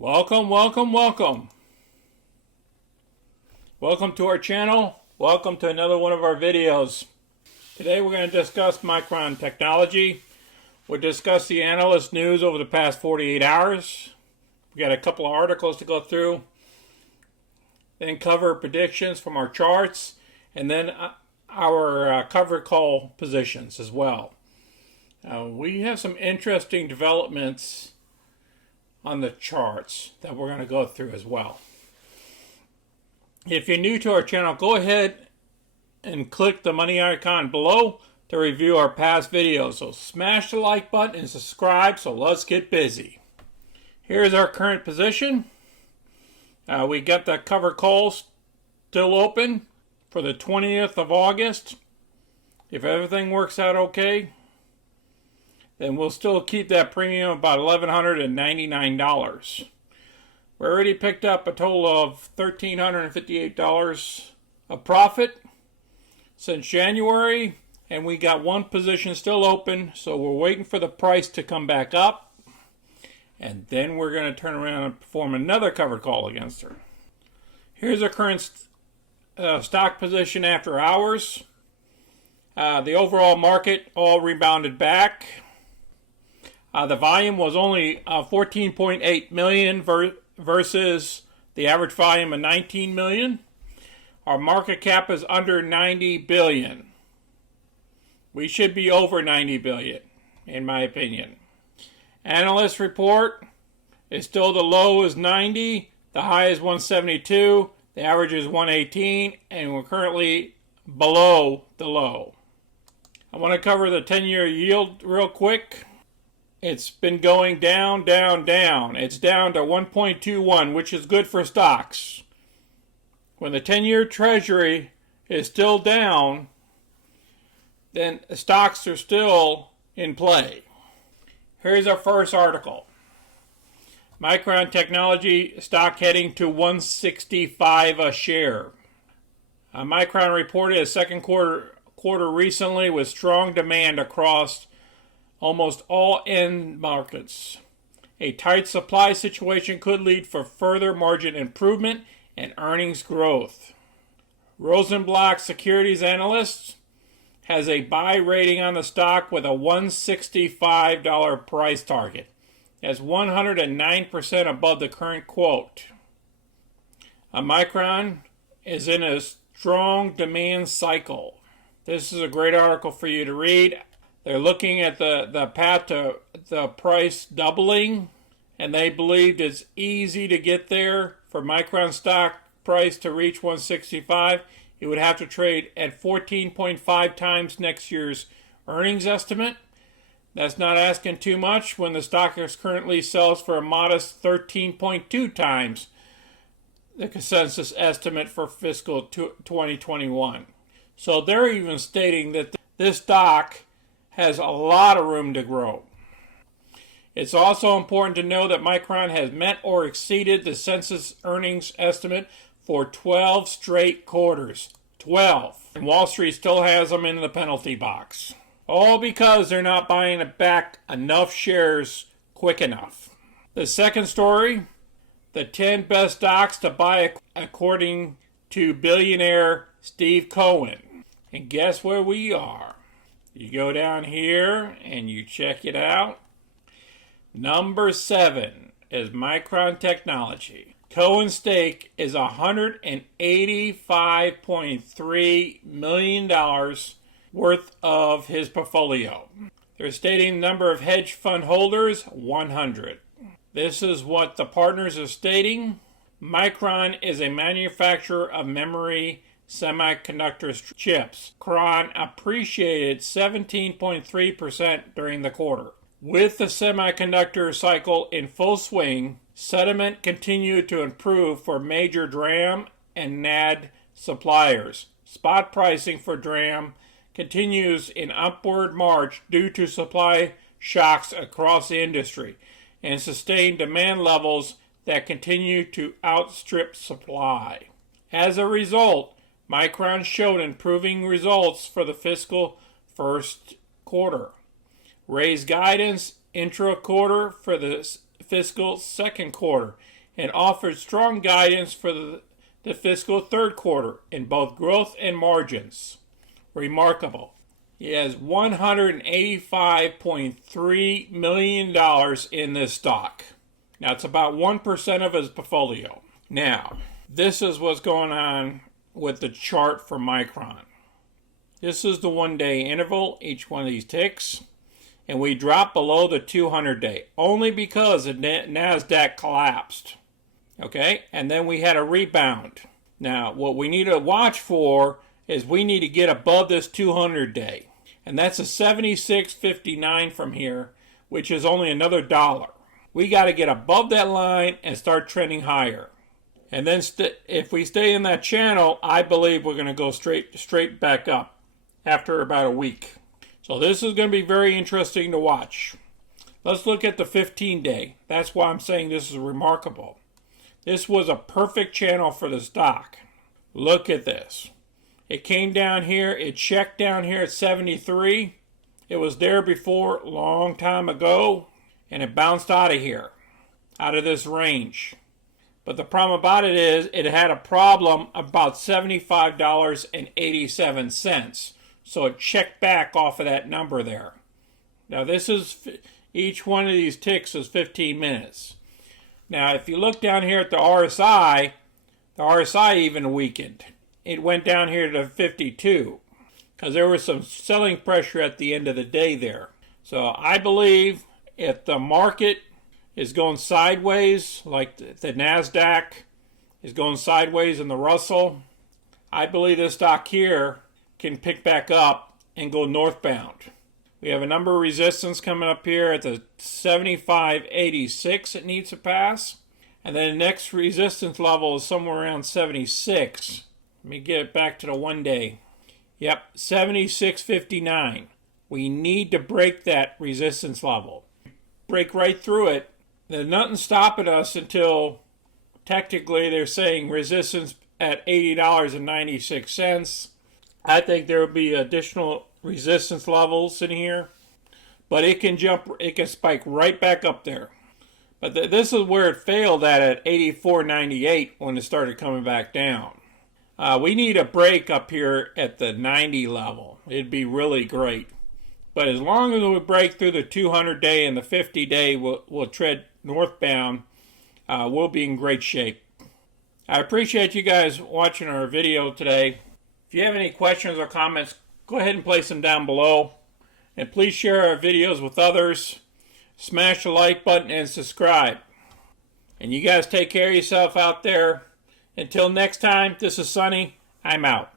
Welcome, welcome, welcome. Welcome to our channel. Welcome to another one of our videos. Today we're going to discuss Micron Technology. We'll discuss the analyst news over the past 48 hours. We got a couple of articles to go through. Then cover predictions from our charts. And then our cover call positions as well. We have some interesting developments on the charts that we're going to go through as well. If you're new to our channel, go ahead and click the money icon below to review our past videos. So smash the like button and subscribe, so let's get busy. Here's our current position. We got the cover calls still open for the 20th of August. If everything works out okay, then we'll still keep that premium about $1,199. We already picked up a total of $1,358 of profit since January, and we got one position still open, so we're waiting for the price to come back up, and then we're going to turn around and perform another covered call against her. Here's our current stock position after hours. The overall market all rebounded back. The volume was only 14.8 million versus the average volume of 19 million. Our market cap is under 90 billion. We should be over 90 billion, in my opinion. Analyst report is still the low is 90, the high is 172, the average is 118, and we're currently below the low. I want to cover the 10-year yield real quick. It's been going down, down, down. It's down to 1.21, which is good for stocks. When the 10-year treasury is still down, then stocks are still in play. Here's our first article. Micron Technology Stock heading to 165 a share. Micron reported a second quarter recently with strong demand across almost all end markets. A tight supply situation could lead for further margin improvement and earnings growth. Rosenblatt Securities Analysts has a buy rating on the stock with a $165 price target. That's 109% above the current quote. Micron is in a strong demand cycle. This is a great article for you to read. They're looking at the path to the price doubling, and they believed it's easy to get there. For Micron stock price to reach 165, it would have to trade at 14.5 times next year's earnings estimate. That's not asking too much when the stock is currently sells for a modest 13.2 times the consensus estimate for fiscal 2021. So they're even stating that this stock has a lot of room to grow. It's also important to know that Micron has met or exceeded the consensus earnings estimate for 12 straight quarters. 12. And Wall Street still has them in the penalty box. All because they're not buying back enough shares quick enough. The second story, the 10 best stocks to buy according to billionaire Steve Cohen. And guess where we are? You go down here and you check it out. Number 7 is Micron Technology. Cohen's stake is $185.3 million worth of his portfolio. They're stating the number of hedge fund holders, 100. This is what the partners are stating. Micron is a manufacturer of memory semiconductor chips. Micron appreciated 17.3% during the quarter. With the semiconductor cycle in full swing, sentiment continued to improve for major DRAM and NAND suppliers. Spot pricing for DRAM continues in upward march due to supply shocks across the industry and sustained demand levels that continue to outstrip supply. As a result, Micron showed improving results for the fiscal first quarter. Raised guidance intra-quarter for the fiscal second quarter and offered strong guidance for the fiscal third quarter in both growth and margins. Remarkable. He has $185.3 million in this stock. Now, it's about 1% of his portfolio. Now, this is what's going on with the chart for Micron. This is the 1-day interval, each one of these ticks. And we dropped below the 200-day, only because the NASDAQ collapsed. Okay? And then we had a rebound. Now, what we need to watch for is we need to get above this 200-day. And that's a 76.59 from here, which is only another $1. We got to get above that line and start trending higher. And then if we stay in that channel, I believe we're going to go straight back up after about a week. So this is going to be very interesting to watch. Let's look at the 15-day. That's why I'm saying this is remarkable. This was a perfect channel for the stock. Look at this. It came down here. It checked down here at 73. It was there before, long time ago. And it bounced out of here, out of this range. But the problem about it is it had a problem about $75.87. So it checked back off of that number there. Now this is, each one of these ticks is 15 minutes. Now if you look down here at the RSI even weakened. It went down here to 52 because there was some selling pressure at the end of the day there. So I believe if the market is going sideways, like the NASDAQ is going sideways in the Russell, I believe this stock here can pick back up and go northbound. We have a number of resistance coming up here at the 75.86 it needs to pass. And then the next resistance level is somewhere around 76. Let me get it back to the 1-day. Yep, 76.59. We need to break that resistance level. Break right through it. There's nothing stopping us until technically they're saying resistance at $80.96. I think there will be additional resistance levels in here, but it can spike right back up there. But this is where it failed at 84.98 when it started coming back down. We need a break up here at the 90 level. It'd be really great. But as long as we break through the 200-day and the 50-day, we'll tread northbound, we'll be in great shape. I appreciate you guys watching our video today. If you have any questions or comments, go ahead and place them down below. And please share our videos with others. Smash the like button and subscribe. And you guys take care of yourself out there. Until next time, this is Sonny. I'm out.